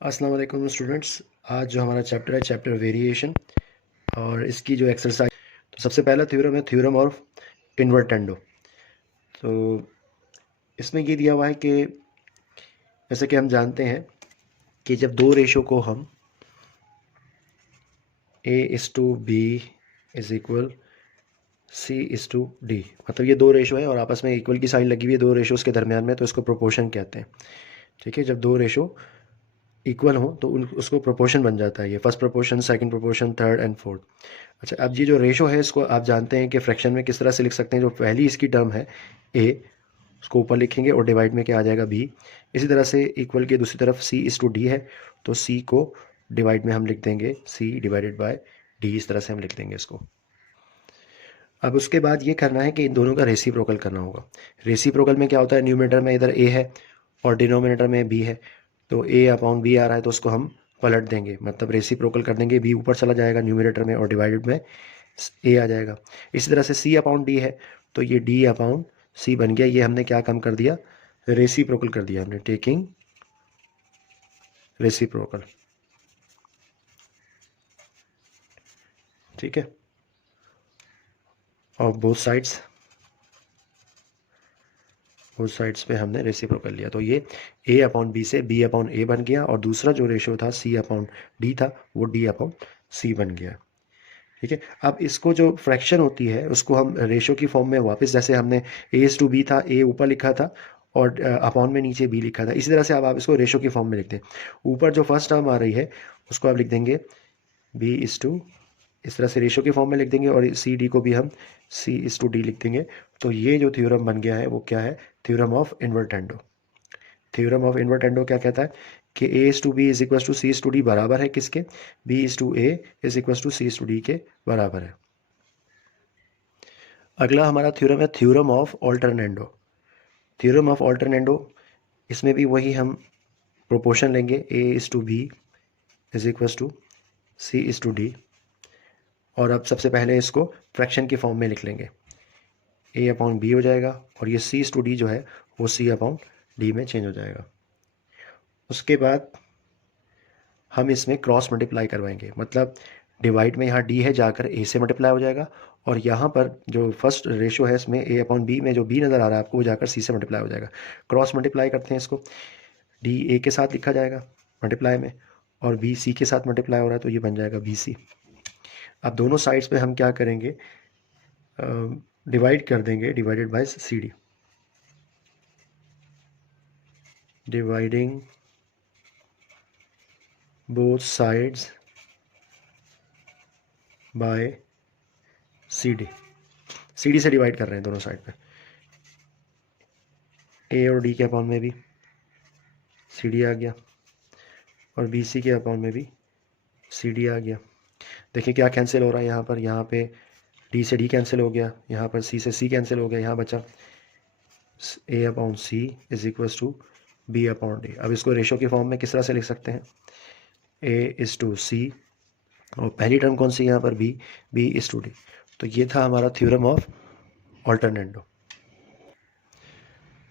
अस्सलाम वालेकुम स्टूडेंट्स। आज जो हमारा चैप्टर है चैप्टर वेरिएशन और इसकी जो एक्सरसाइज, तो सबसे पहला थ्योरम है थ्योरम ऑफ इन्वर्टेंडो। तो इसमें ये दिया हुआ है कि जैसे कि हम जानते हैं कि जब दो रेशो को हम A/B इज इक्वल C/D, मतलब ये दो रेशो है और आपस में इक्वल की साइन लगी हुई है दो रेशोज़ के दरमियान में, तो इसको प्रोपोर्शन कहते हैं। ठीक है, जब दो रेशो इक्वल हो तो उसको प्रोपोर्शन बन जाता है। ये first proportion, second proportion, third and fourth. अच्छा, अब ये जो रेशो है इसको आप जानते हैं कि फ्रैक्शन में किस तरह से लिख सकते हैं। जो पहली इसकी टर्म है ए, उसको ऊपर लिखेंगे और डिवाइड में क्या आ जाएगा बी। इसी तरह से इक्वल के दूसरी तरफ C/D है, तो सी को डिवाइड में हम लिख देंगे C डिवाइडेड बाय डी। इस तरह से हम लिख देंगे इसको। अब उसके बाद ये करना है कि इन दोनों का रेसिप्रोकल करना होगा। रेसिप्रोकल में क्या होता है, न्यूमरेटर में इधर ए है और डिनोमिनेटर में बी है, तो A/B आ रहा है तो उसको हम पलट देंगे, मतलब रेसिप्रोकल कर देंगे। बी ऊपर चला जाएगा न्यूमरेटर में और डिवाइडेड में ए आ जाएगा। इसी तरह से C/D है, तो ये D/C बन गया। ये हमने क्या कम कर दिया, रेसिप्रोकल कर दिया हमने, टेकिंग रेसिप्रोकल। ठीक है, और बोथ साइड्स पे हमने रेसिप्रोकल लिया, तो ये A/B से B/A बन गया और दूसरा जो रेशो था C/D था वो D/C बन गया। ठीक है, अब इसको जो फ्रैक्शन होती है उसको हम रेशो की फॉर्म में वापस, जैसे हमने A/B था, A ऊपर लिखा था और अपॉन में नीचे B लिखा था, इसी तरह से अब आप इसको रेशो की फॉर्म में लिखते हैं। ऊपर जो फर्स्ट टर्म आ रही है उसको आप लिख देंगे B/, इस तरह से रेशो की फॉर्म में लिख देंगे, और C/D को भी हम C/D लिख देंगे। तो ये जो थ्योरम बन गया है वो क्या है, theorem of invertendo. Theorem of invertendo क्या कहता है कि A/B is equal to C/D बराबर है किसके, B/A is equal to C/D के बराबर है। अगला हमारा थ्योरम है थ्योरम ऑफ ऑल्टरनेंडो। थ्योरम ऑफ ऑल्टरनेंडो, इसमें भी वही हम प्रोपोर्शन लेंगे, A/B is equal to C/D, और अब सबसे पहले इसको फ्रैक्शन की फॉर्म में लिख लेंगे। A/B हो जाएगा और ये C/D जो है वो C/D में चेंज हो जाएगा। उसके बाद हम इसमें क्रॉस मल्टीप्लाई करवाएंगे, मतलब डिवाइड में यहाँ D है जाकर A से मल्टीप्लाई हो जाएगा, और यहाँ पर जो फर्स्ट रेशो है इसमें A/B में जो B नज़र आ रहा है आपको वो जाकर C से मल्टीप्लाई हो जाएगा। क्रॉस मल्टीप्लाई करते हैं इसको, D A के साथ लिखा जाएगा मल्टीप्लाई में और B C के साथ मल्टीप्लाई हो रहा है, तो ये बन जाएगा BC। अब दोनों साइड्स पे हम क्या करेंगे, डिवाइड कर देंगे, divided by CD, dividing both sides by CD से डिवाइड कर रहे हैं दोनों साइड पे। A और D के अपॉन में भी CD आ गया और BC के अपॉन में भी CD आ गया। देखिए क्या कैंसिल हो रहा है यहाँ पे D से D कैंसिल हो गया, यहाँ पर C से C कैंसिल हो गया, यहाँ बचा A/C is equal to B/D। अब इसको रेशो की फॉर्म में किस तरह से लिख सकते हैं, A/C, और पहली टर्म कौन सी यहाँ पर B/D। तो ये था हमारा थ्योरम ऑफ ऑल्टरनेंडो।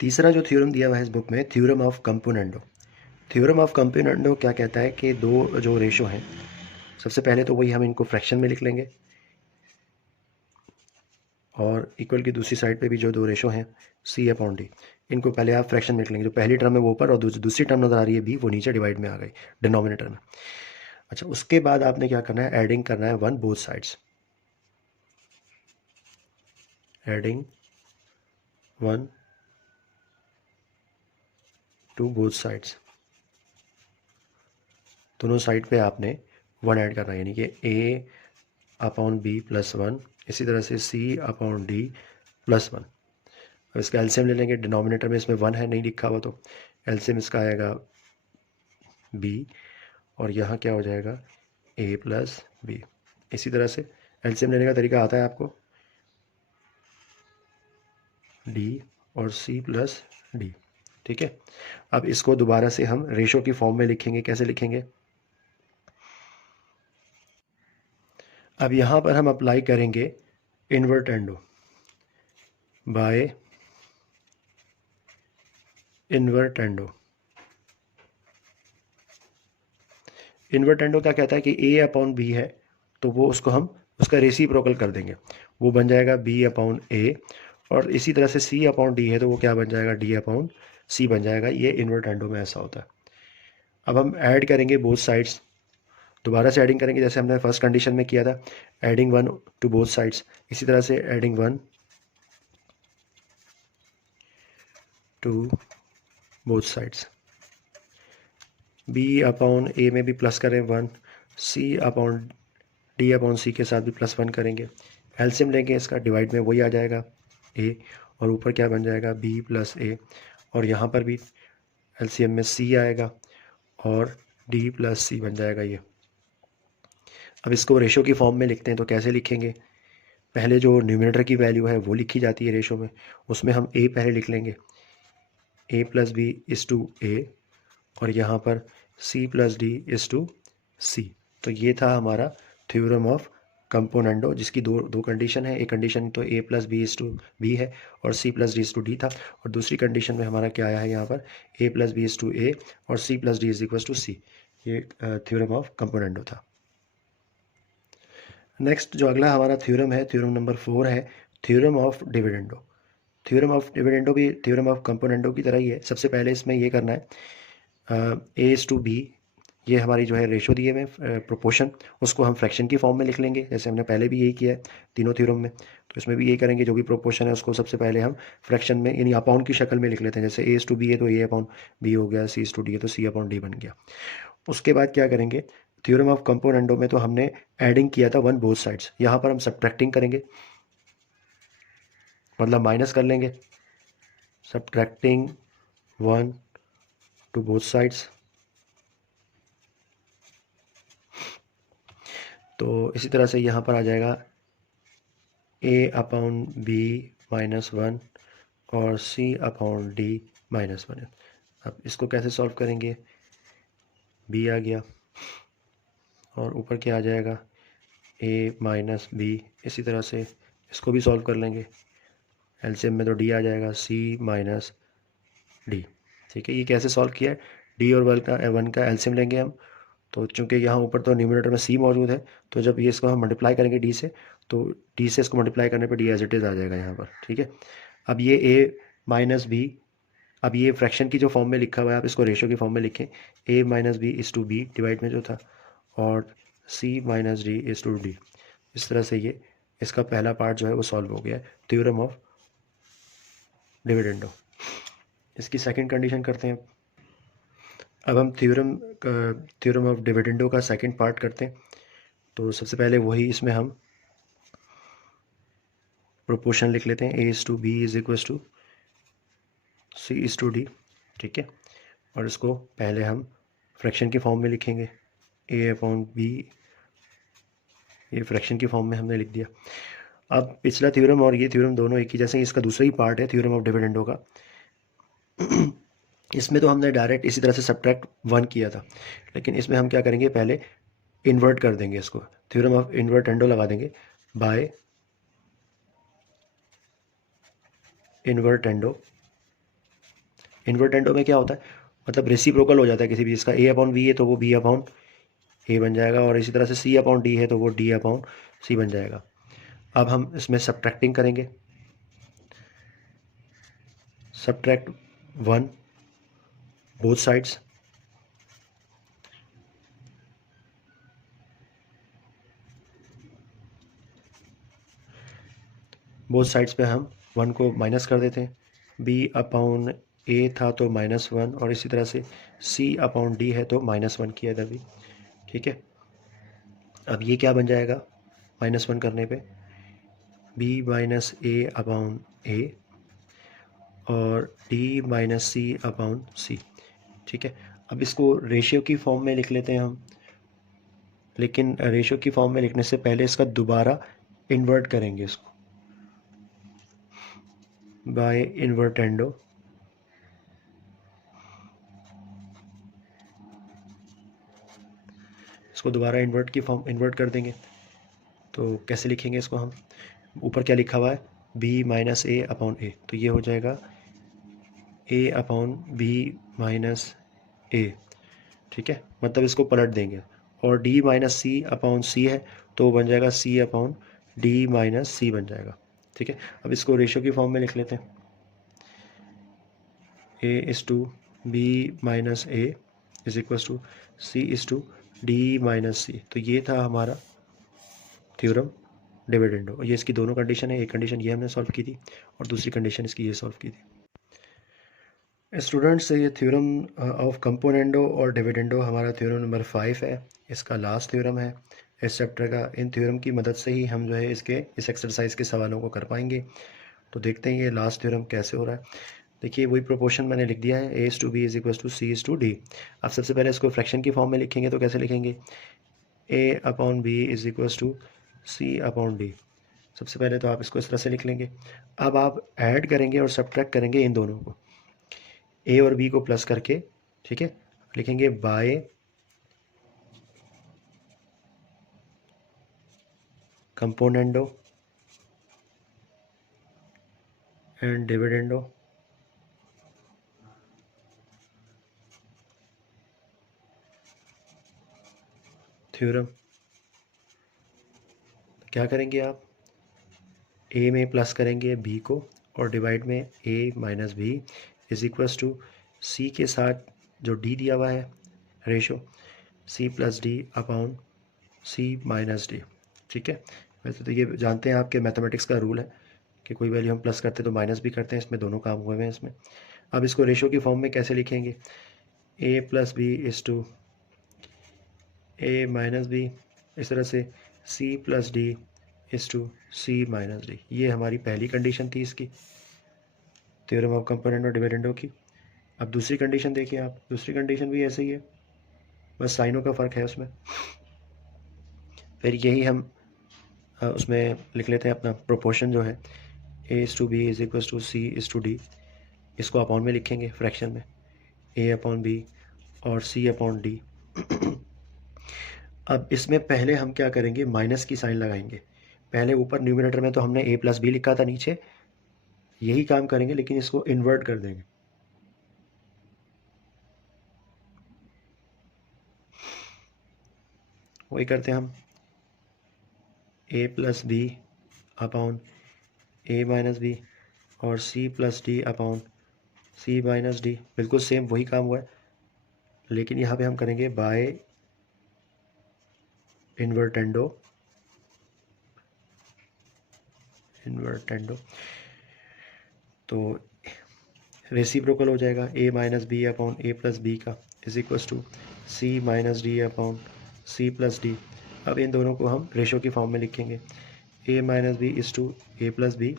तीसरा जो थ्योरम दिया हुआ है इस बुक में, theorem of componendo. Theorem of componendo क्या कहता है कि दो जो रेशो हैं, सबसे पहले तो वही हम इनको फ्रैक्शन में लिख लेंगे, और इक्वल की दूसरी साइड पे भी जो दो रेशो हैं C/D, इनको पहले आप फ्रैक्शन में लिख लेंगे। जो पहली टर्म है वो ऊपर और दूसरी टर्म नज़र आ रही है B, वो नीचे डिवाइड में आ गई डिनोमिनेटर में। अच्छा, उसके बाद आपने क्या करना है, एडिंग करना है one both sides, adding one to both sides, दोनों साइड पे आपने वन ऐड करना है, यानी कि A/B प्लस वन, इसी तरह से C/D प्लस वन। अब इसका एलसीएम ले लेंगे, डिनोमिनेटर में इसमें वन है नहीं लिखा हुआ, तो एलसीएम इसका आएगा B, और यहाँ क्या हो जाएगा A प्लस B। इसी तरह से एलसीएम लेने का तरीका आता है आपको, D और C प्लस D। ठीक है, अब इसको दोबारा से हम रेशो की फॉर्म में लिखेंगे। कैसे लिखेंगे, अब यहाँ पर हम अप्लाई करेंगे इन्वर्टेंडो बाय इन्वर्टेंडो। इन्वर्टेंडो क्या कहता है कि ए अपॉन बी है, तो वो उसको हम उसका रेसिप्रोकल कर देंगे, वो बन जाएगा बी अपॉन ए। और इसी तरह से सी अपॉन डी है तो वो क्या बन जाएगा, डी अपॉन सी बन जाएगा। ये इन्वर्टेंडो में ऐसा होता है। अब हम ऐड करेंगे बोथ साइड्स, दोबारा से एडिंग करेंगे जैसे हमने फर्स्ट कंडीशन में किया था, adding one to both sides. इसी तरह से adding one to both sides, B upon A में भी प्लस करें one, C upon D upon C के साथ भी प्लस वन करेंगे। एलसीएम लेंगे इसका, डिवाइड में वही आ जाएगा ए, और ऊपर क्या बन जाएगा बी प्लस ए, और यहाँ पर भी एलसीएम में सी आएगा और डी प्लस सी बन जाएगा ये। अब इसको रेशो की फॉर्म में लिखते हैं, तो कैसे लिखेंगे, पहले जो न्यूमरेटर की वैल्यू है वो लिखी जाती है रेशो में, उसमें हम ए पहले लिख लेंगे, A plus B is to A, और यहाँ पर C plus D is to C. तो ये था हमारा थ्योरम ऑफ कंपोनेंडो, जिसकी दो कंडीशन है। एक कंडीशन तो A plus B is to B है और C plus D is to D था, और दूसरी कंडीशन में हमारा क्या आया है यहाँ पर, A plus B is to A और C plus D is equal to C. ये थ्योरम ऑफ कंपोनेंडो था। नेक्स्ट जो अगला हमारा थ्योरम है, थ्योरम नंबर 4 है theorem of dividendo. Theorem of dividendo भी थ्योरम ऑफ कंपोनेंडो की तरह ही है। सबसे पहले इसमें ये करना है, ए इज़ टू बी, ये हमारी जो है रेशो दिए हुए प्रोपोर्शन, उसको हम फ्रैक्शन की फॉर्म में लिख लेंगे, जैसे हमने पहले भी यही किया है तीनों थ्योरम में। तो इसमें भी यही करेंगे, जो भी प्रोपोर्शन है उसको सबसे पहले हम फ्रैक्शन में यानी अपॉन की शक्ल में लिख लेते हैं। जैसे ए इज़ टू बी है तो ए अपॉन बी हो गया, सी इज़ टू डी है तो सी अपॉन डी बन गया। उसके बाद क्या करेंगे, थ्योरम ऑफ कंपोनेंडो में तो हमने एडिंग किया था वन बोथ साइड्स, यहाँ पर हम सब्ट्रैक्टिंग करेंगे, मतलब माइनस कर लेंगे, subtracting one to both sides. तो इसी तरह से यहाँ पर आ जाएगा ए अपॉन बी माइनस वन और सी अपॉन डी माइनस वन। अब इसको कैसे सॉल्व करेंगे, बी आ गया और ऊपर क्या आ जाएगा, ए माइनस बी। इसी तरह से इसको भी सॉल्व कर लेंगे, एलसीएम में तो डी आ जाएगा, सी माइनस डी। ठीक है, ये कैसे सॉल्व किया है, डी और वन का एलसीएम लेंगे हम। तो चूंकि यहाँ ऊपर तो न्यूमरेटर में सी मौजूद है, तो जब ये इसको हम मल्टीप्लाई करेंगे डी से, तो डी से इसको मल्टीप्लाई करने पर डी एज इट इज़ आ जाएगा यहाँ पर। ठीक है, अब ये ए माइनस बी, अब ये फ्रैक्शन की जो फॉर्म में लिखा हुआ है आप इसको रेशो की फॉर्म में लिखें, A minus B is to B divide में जो था, और C minus D is to D. इस तरह से ये इसका पहला पार्ट जो है वो सॉल्व हो गया है, थ्योरम ऑफ डिविडेंडो। इसकी सेकंड कंडीशन करते हैं। अब हम थ्योरम ऑफ डिविडेंडो का सेकंड पार्ट करते हैं। तो सबसे पहले वही इसमें हम प्रोपोर्शन लिख लेते हैं, A is to B is equal to C is to D. ठीक है, और इसको पहले हम फ्रैक्शन की फॉर्म में लिखेंगे, ए अपॉन बी, ये फ्रैक्शन की फॉर्म में हमने लिख दिया। अब पिछला थ्योरम और ये थ्योरम दोनों एक ही जैसे, इसका दूसरा ही पार्ट है थ्योरम ऑफ डिविडेंडो का। इसमें तो हमने डायरेक्ट इसी तरह से सब्ट्रैक्ट वन किया था, लेकिन इसमें हम क्या करेंगे, पहले इन्वर्ट कर देंगे इसको, थ्योरम ऑफ इन्वर्टेंडो लगा देंगे बाय इन्वर्टेंडो। इन्वर्टेंडो में क्या होता है, मतलब रेसिप्रोकल हो जाता है किसी भी चीज़ का, ए अपॉन बी है तो वो बी अपॉन ए बन जाएगा, और इसी तरह से सी अपॉन डी है तो वो डी अपॉन सी बन जाएगा। अब हम इसमें सब्ट्रैक्टिंग करेंगे, subtract one both sides, both sides पे हम वन को माइनस कर देते हैं, बी अपॉन ए था तो माइनस वन, और इसी तरह से सी अपॉन डी है तो माइनस वन किया इधर भी। ठीक है, अब ये क्या बन जाएगा, माइनस वन करने पे बी माइनस ए अपॉन ए और डी माइनस सी अपॉन सी। ठीक है, अब इसको रेशियो की फॉर्म में लिख लेते हैं हम, लेकिन रेशियो की फॉर्म में लिखने से पहले इसका दोबारा इन्वर्ट करेंगे इसको बाय इन्वर्टेंडो। इसको दोबारा इन्वर्ट कर देंगे। तो कैसे लिखेंगे इसको हम, ऊपर क्या लिखा हुआ है, बी माइनस ए अपॉन ए, तो ये हो जाएगा ए अपॉन बी माइनस ए। ठीक है, मतलब इसको पलट देंगे, और डी माइनस सी अपॉन सी है तो वो बन जाएगा सी अपॉन डी माइनस सी बन जाएगा। ठीक है, अब इसको रेशो की फॉर्म में लिख लेते हैं, A is to B minus A is equals to C is to D minus C. तो ये था हमारा थ्योरम डिविडेंडो। ये इसकी दोनों कंडीशन है, एक कंडीशन ये हमने सॉल्व की थी और दूसरी कंडीशन इसकी ये सॉल्व की थी। स्टूडेंट्स, ये थ्योरम ऑफ कंपोनेंडो और डिविडेंडो हमारा थ्योरम नंबर 5 है, इसका लास्ट थ्योरम है इस चैप्टर का। इन थ्योरम की मदद से ही हम जो है इस एक्सरसाइज के सवालों को कर पाएंगे। तो देखते हैं ये लास्ट थ्योरम कैसे हो रहा है। देखिए वही प्रोपोर्शन मैंने लिख दिया है, A is to B is equal to C is to D. अब सबसे पहले इसको फ्रैक्शन की फॉर्म में लिखेंगे तो कैसे लिखेंगे, A upon B is equal to C upon D. सबसे पहले तो आप इसको इस तरह से लिख लेंगे। अब आप ऐड करेंगे और सब्ट्रैक्ट करेंगे इन दोनों को, ए और बी को प्लस करके, ठीक है, लिखेंगे by componendo and dividendo theorem. क्या करेंगे आप, ए में प्लस करेंगे बी को और डिवाइड में A minus B is equals to C के साथ जो डी दिया हुआ है ratio C plus D upon C minus D. ठीक है, वैसे तो ये जानते हैं आपके मैथमेटिक्स का रूल है कि कोई वैल्यू हम प्लस करते हैं तो माइनस भी करते हैं, इसमें दोनों काम हुए हुए हैं इसमें। अब इसको रेशो की फॉर्म में कैसे लिखेंगे, A plus B is to A minus B, इस तरह से C plus D is to C minus D. ये हमारी पहली कंडीशन थी इसकी, थ्योरम ऑफ कंपोनेंट और डिविडेंडो की। अब दूसरी कंडीशन देखिए आप, दूसरी कंडीशन भी ऐसे ही है, बस साइनों का फ़र्क है उसमें। फिर यही हम उसमें लिख लेते हैं अपना प्रोपोर्शन जो है, A is to B is equal to C is to D. इसको अपॉन में लिखेंगे फ्रैक्शन में, ए अपॉन बी और सी अपॉन डी। अब इसमें पहले हम क्या करेंगे, माइनस की साइन लगाएंगे। पहले ऊपर न्यूमरेटर में तो हमने ए प्लस बी लिखा था, नीचे यही काम करेंगे लेकिन इसको इन्वर्ट कर देंगे। वही करते हैं हम, ए प्लस बी अपॉन ए माइनस बी और C plus D upon C minus D. बिल्कुल सेम वही काम हुआ है, लेकिन यहाँ पे हम करेंगे बाय इन्वर्टेंडो तो रेसिप्रोकल हो जाएगा, A minus B upon A plus B का is equals to C minus D upon C plus D. अब इन दोनों को हम रेशो की फॉर्म में लिखेंगे, A minus B is to A plus B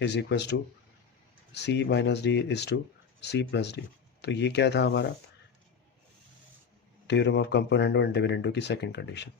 is equals to C minus D is to C plus D. तो ये क्या था हमारा theorem of componendo and dividendo की सेकंड कंडीशन।